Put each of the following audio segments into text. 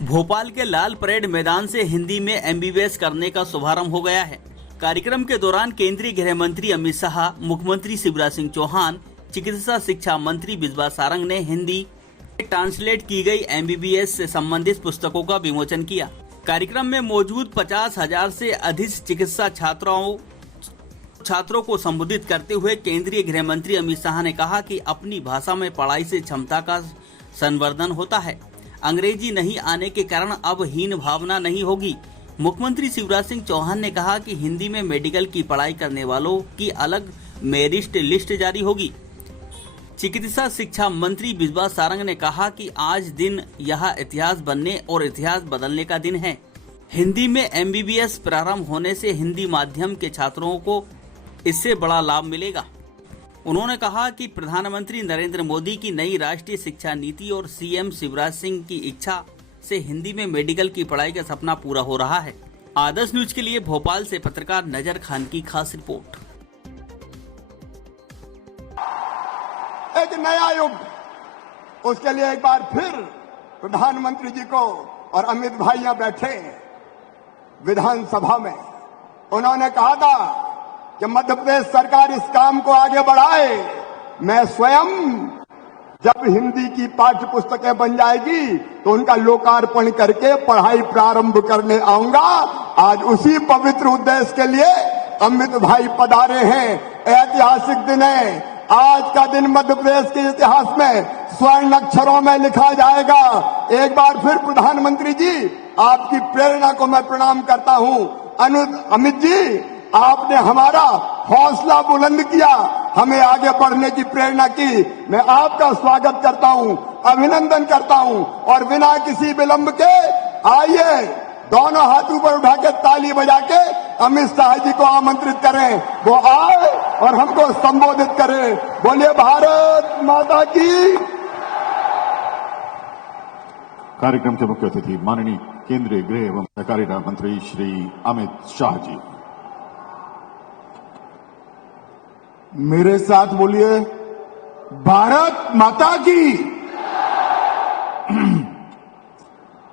भोपाल के लाल परेड मैदान से हिंदी में एमबीबीएस करने का शुभारंभ हो गया है। कार्यक्रम के दौरान केंद्रीय गृह मंत्री अमित शाह, मुख्यमंत्री शिवराज सिंह चौहान, चिकित्सा शिक्षा मंत्री बिजवा सारंग ने हिंदी में ट्रांसलेट की गई एमबीबीएस से संबंधित पुस्तकों का विमोचन किया। कार्यक्रम में मौजूद 50,000 से अधिक चिकित्सा छात्रों को संबोधित करते हुए केंद्रीय गृह मंत्री अमित शाह ने कहा कि अपनी भाषा में पढ़ाई से क्षमता का संवर्धन होता है। अंग्रेजी नहीं आने के कारण अब हीन भावना नहीं होगी। मुख्यमंत्री शिवराज सिंह चौहान ने कहा कि हिंदी में मेडिकल की पढ़ाई करने वालों की अलग मेरिट लिस्ट जारी होगी। चिकित्सा शिक्षा मंत्री बिजवा सारंग ने कहा कि आज दिन यह इतिहास बनने और इतिहास बदलने का दिन है। हिंदी में एमबीबीएस प्रारंभ होने से हिंदी माध्यम के छात्रों को इससे बड़ा लाभ मिलेगा। उन्होंने कहा कि प्रधानमंत्री नरेंद्र मोदी की नई राष्ट्रीय शिक्षा नीति और सीएम शिवराज सिंह की इच्छा से हिंदी में मेडिकल की पढ़ाई का सपना पूरा हो रहा है। आदर्श न्यूज के लिए भोपाल से पत्रकार नजर खान की खास रिपोर्ट। एक नया युग, उसके लिए एक बार फिर प्रधानमंत्री जी को और अमित भाई यहां बैठे विधानसभा में, उन्होंने कहा था कि मध्य प्रदेश सरकार इस काम को आगे बढ़ाए। मैं स्वयं जब हिंदी की पाठ्य पुस्तकें बन जाएगी तो उनका लोकार्पण करके पढ़ाई प्रारंभ करने आऊंगा। आज उसी पवित्र उद्देश्य के लिए अमित भाई पधारे हैं। ऐतिहासिक दिन है। आज का दिन मध्य प्रदेश के इतिहास में स्वर्ण अक्षरों में लिखा जाएगा। एक बार फिर प्रधानमंत्री जी, आपकी प्रेरणा को मैं प्रणाम करता हूं। अमित जी, आपने हमारा हौसला बुलंद किया, हमें आगे बढ़ने की प्रेरणा की। मैं आपका स्वागत करता हूं, अभिनंदन करता हूं और बिना किसी विलंब के आइए दोनों हाथ ऊपर उठा के ताली बजा के अमित शाह जी को आमंत्रित करें, वो आए और हमको संबोधित करें। बोलिए भारत माता की। कार्यक्रम के मुख्य अतिथि माननीय केंद्रीय गृह एवं सहकारिता मंत्री श्री अमित शाह जी। मेरे साथ बोलिए, भारत माता की।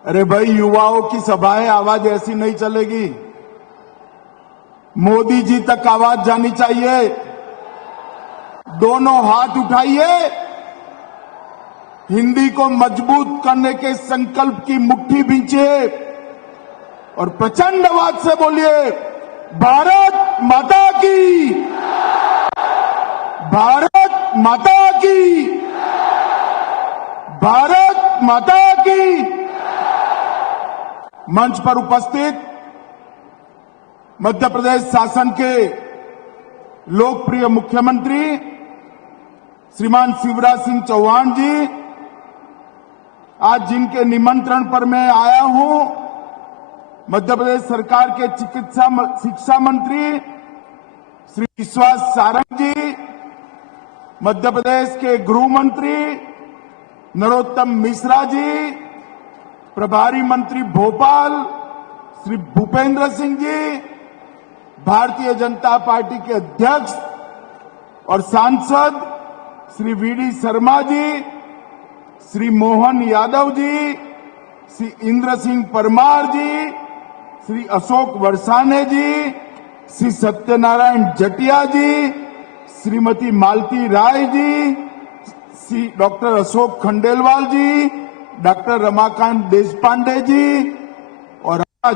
अरे भाई, युवाओं की सभाएं, आवाज ऐसी नहीं चलेगी। मोदी जी तक आवाज जानी चाहिए। दोनों हाथ उठाइए, हिंदी को मजबूत करने के संकल्प की मुट्ठी भींचिए और प्रचंड आवाज से बोलिए, भारत माता की, भारत माता की, भारत माता की। मंच पर उपस्थित मध्य प्रदेश शासन के लोकप्रिय मुख्यमंत्री श्रीमान शिवराज सिंह चौहान जी, आज जिनके निमंत्रण पर मैं आया हूं, मध्य प्रदेश सरकार के चिकित्सा शिक्षा मंत्री श्री बिजवा सारंग जी, मध्य प्रदेश के गृह मंत्री नरोत्तम मिश्रा जी, प्रभारी मंत्री भोपाल श्री भूपेंद्र सिंह जी, भारतीय जनता पार्टी के अध्यक्ष और सांसद श्री वीडी शर्मा जी, श्री मोहन यादव जी, श्री इंद्र सिंह परमार जी, श्री अशोक वर्षाने जी, श्री सत्यनारायण जटिया जी, श्रीमती मालती राय जी, श्री डॉक्टर अशोक खंडेलवाल जी, डॉक्टर रमाकांत देशपांडे जी, और आज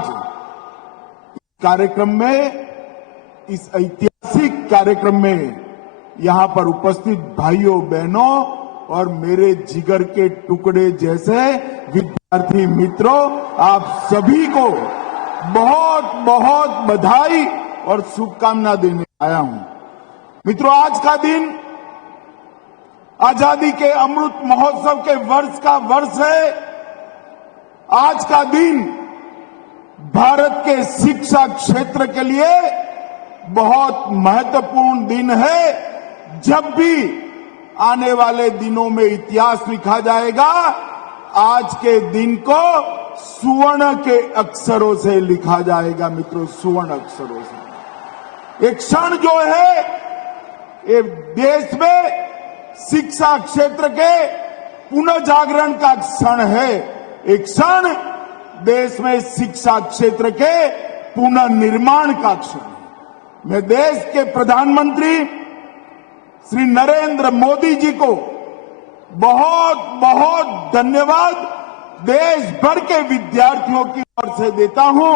कार्यक्रम में, इस ऐतिहासिक कार्यक्रम में यहां पर उपस्थित भाइयों बहनों और मेरे जिगर के टुकड़े जैसे विद्यार्थी मित्रों, आप सभी को बहुत बहुत बधाई और शुभकामना देने आया हूं। मित्रों, आज का दिन आजादी के अमृत महोत्सव के वर्ष का वर्ष है। आज का दिन भारत के शिक्षा क्षेत्र के लिए बहुत महत्वपूर्ण दिन है। जब भी आने वाले दिनों में इतिहास लिखा जाएगा, आज के दिन को सुवर्ण के अक्षरों से लिखा जाएगा। मित्रों, सुवर्ण अक्षरों से। एक क्षण जो है, ये देश में शिक्षा क्षेत्र के पुनर्जागरण का क्षण है। एक क्षण देश में शिक्षा क्षेत्र के पुनर्निर्माण का क्षण है। मैं देश के प्रधानमंत्री श्री नरेंद्र मोदी जी को बहुत बहुत धन्यवाद देश भर के विद्यार्थियों की ओर से देता हूं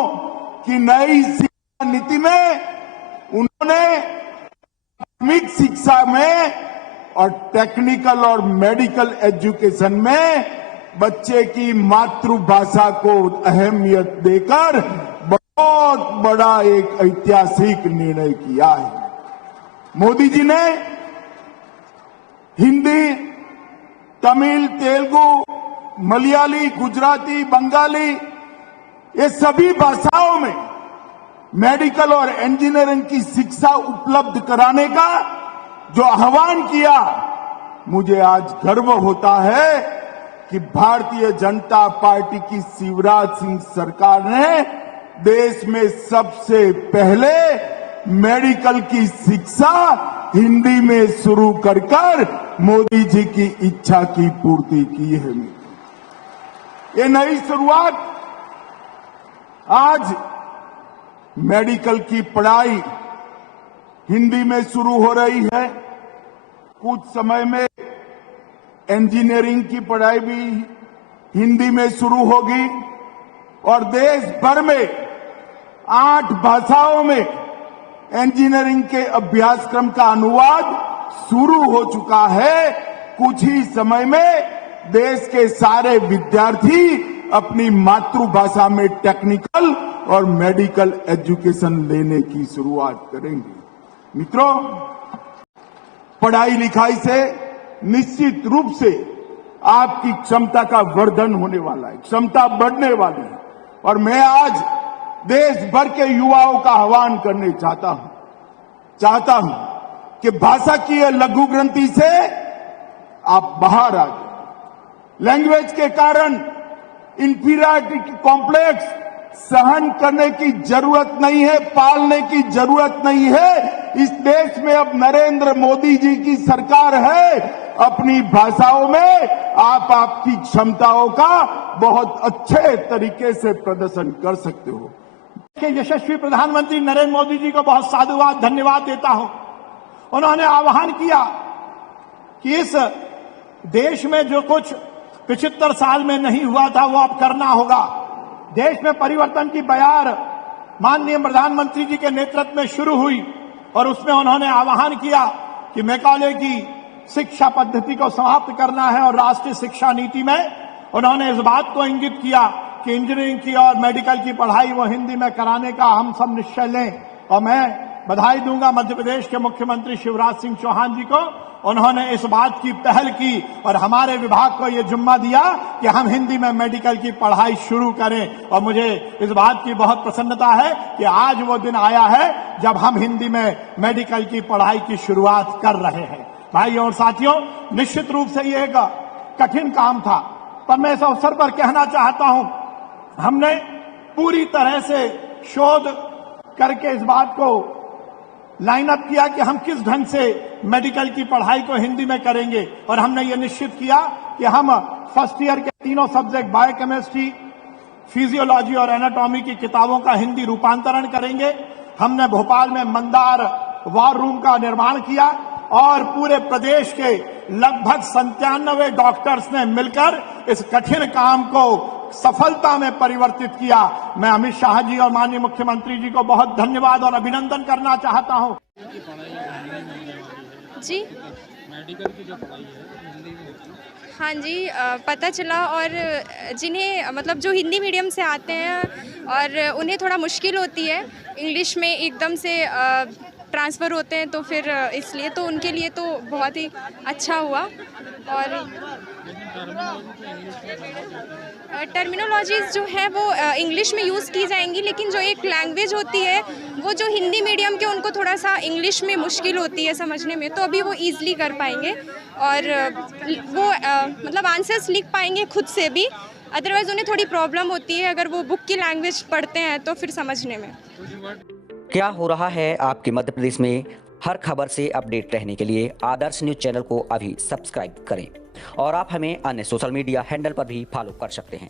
कि नई शिक्षा नीति में उन्होंने प्राथमिक शिक्षा में और टेक्निकल और मेडिकल एजुकेशन में बच्चे की मातृभाषा को अहमियत देकर बहुत बड़ा एक ऐतिहासिक निर्णय किया है। मोदी जी ने हिंदी, तमिल, तेलुगु, मलयाली, गुजराती, बंगाली ये सभी भाषाओं में मेडिकल और इंजीनियरिंग की शिक्षा उपलब्ध कराने का जो आह्वान किया, मुझे आज गर्व होता है कि भारतीय जनता पार्टी की शिवराज सिंह सरकार ने देश में सबसे पहले मेडिकल की शिक्षा हिंदी में शुरू कर मोदी जी की इच्छा की पूर्ति की है। ये नई शुरुआत आज मेडिकल की पढ़ाई हिंदी में शुरू हो रही है। कुछ समय में इंजीनियरिंग की पढ़ाई भी हिंदी में शुरू होगी और देश भर में 8 भाषाओं में इंजीनियरिंग के अभ्यासक्रम का अनुवाद शुरू हो चुका है। कुछ ही समय में देश के सारे विद्यार्थी अपनी मातृभाषा में टेक्निकल और मेडिकल एजुकेशन लेने की शुरुआत करेंगे। मित्रों, पढ़ाई लिखाई से निश्चित रूप से आपकी क्षमता का वर्धन होने वाला है, क्षमता बढ़ने वाली है। और मैं आज देश भर के युवाओं का आह्वान करने चाहता हूं कि भाषा की यह लघु ग्रंथि से आप बाहर आ जाए। लैंग्वेज के कारण इंफीरियरिटी कॉम्प्लेक्स सहन करने की जरूरत नहीं है, पालने की जरूरत नहीं है। इस देश में अब नरेंद्र मोदी जी की सरकार है। अपनी भाषाओं में आप आपकी क्षमताओं का बहुत अच्छे तरीके से प्रदर्शन कर सकते हो। के यशस्वी प्रधानमंत्री नरेंद्र मोदी जी को बहुत साधुवाद धन्यवाद देता हूं। उन्होंने आह्वान किया कि इस देश में जो कुछ 75 साल में नहीं हुआ था वो अब करना होगा। देश में परिवर्तन की बयार माननीय प्रधानमंत्री जी के नेतृत्व में शुरू हुई और उसमें उन्होंने आह्वान किया कि मैकाले की शिक्षा पद्धति को समाप्त करना है और राष्ट्रीय शिक्षा नीति में उन्होंने इस बात को इंगित किया कि इंजीनियरिंग की और मेडिकल की पढ़ाई वो हिंदी में कराने का हम सब निश्चय लें। और मैं बधाई दूंगा मध्य प्रदेश के मुख्यमंत्री शिवराज सिंह चौहान जी को। उन्होंने इस बात की पहल की और हमारे विभाग को ये जिम्मा दिया कि हम हिंदी में मेडिकल की पढ़ाई शुरू करें। और मुझे इस बात की बहुत प्रसन्नता है कि आज वो दिन आया है जब हम हिंदी में मेडिकल की पढ़ाई की शुरुआत कर रहे हैं। भाइयों और साथियों, निश्चित रूप से ये एक कठिन काम था, पर मैं इस अवसर पर कहना चाहता हूं, हमने पूरी तरह से शोध करके इस बात को लाइन अप किया कि हम किस ढंग से मेडिकल की पढ़ाई को हिंदी में करेंगे। और हमने ये निश्चित किया कि हम फर्स्ट ईयर के तीनों सब्जेक्ट बायोकेमिस्ट्री, फिजियोलॉजी और एनाटॉमी की किताबों का हिंदी रूपांतरण करेंगे। हमने भोपाल में मंदार वॉर रूम का निर्माण किया और पूरे प्रदेश के लगभग 97 डॉक्टर्स ने मिलकर इस कठिन काम को सफलता में परिवर्तित किया। मैं अमित शाह जी और माननीय मुख्यमंत्री जी को बहुत धन्यवाद और अभिनंदन करना चाहता हूं। जी, मेडिकल की जो पढ़ाई है हिंदी में, हाँ जी, पता चला। और जिन्हें मतलब जो हिंदी मीडियम से आते हैं और उन्हें थोड़ा मुश्किल होती है इंग्लिश में एकदम से ट्रांसफ़र होते हैं, तो फिर इसलिए तो उनके लिए तो बहुत ही अच्छा हुआ। और टर्मिनोलॉजीज़ जो है वो इंग्लिश में यूज़ की जाएंगी, लेकिन जो एक लैंग्वेज होती है वो जो हिंदी मीडियम के उनको थोड़ा सा इंग्लिश में मुश्किल होती है समझने में, तो अभी वो ईज़िली कर पाएंगे और वो मतलब आंसर्स लिख पाएंगे खुद से भी। अदरवाइज़ उन्हें थोड़ी प्रॉब्लम होती है अगर वो बुक की लैंग्वेज पढ़ते हैं तो फिर समझने में। क्या हो रहा है आपके मध्य प्रदेश में, हर खबर से अपडेट रहने के लिए आदर्श न्यूज चैनल को अभी सब्सक्राइब करें और आप हमें अन्य सोशल मीडिया हैंडल पर भी फॉलो कर सकते हैं।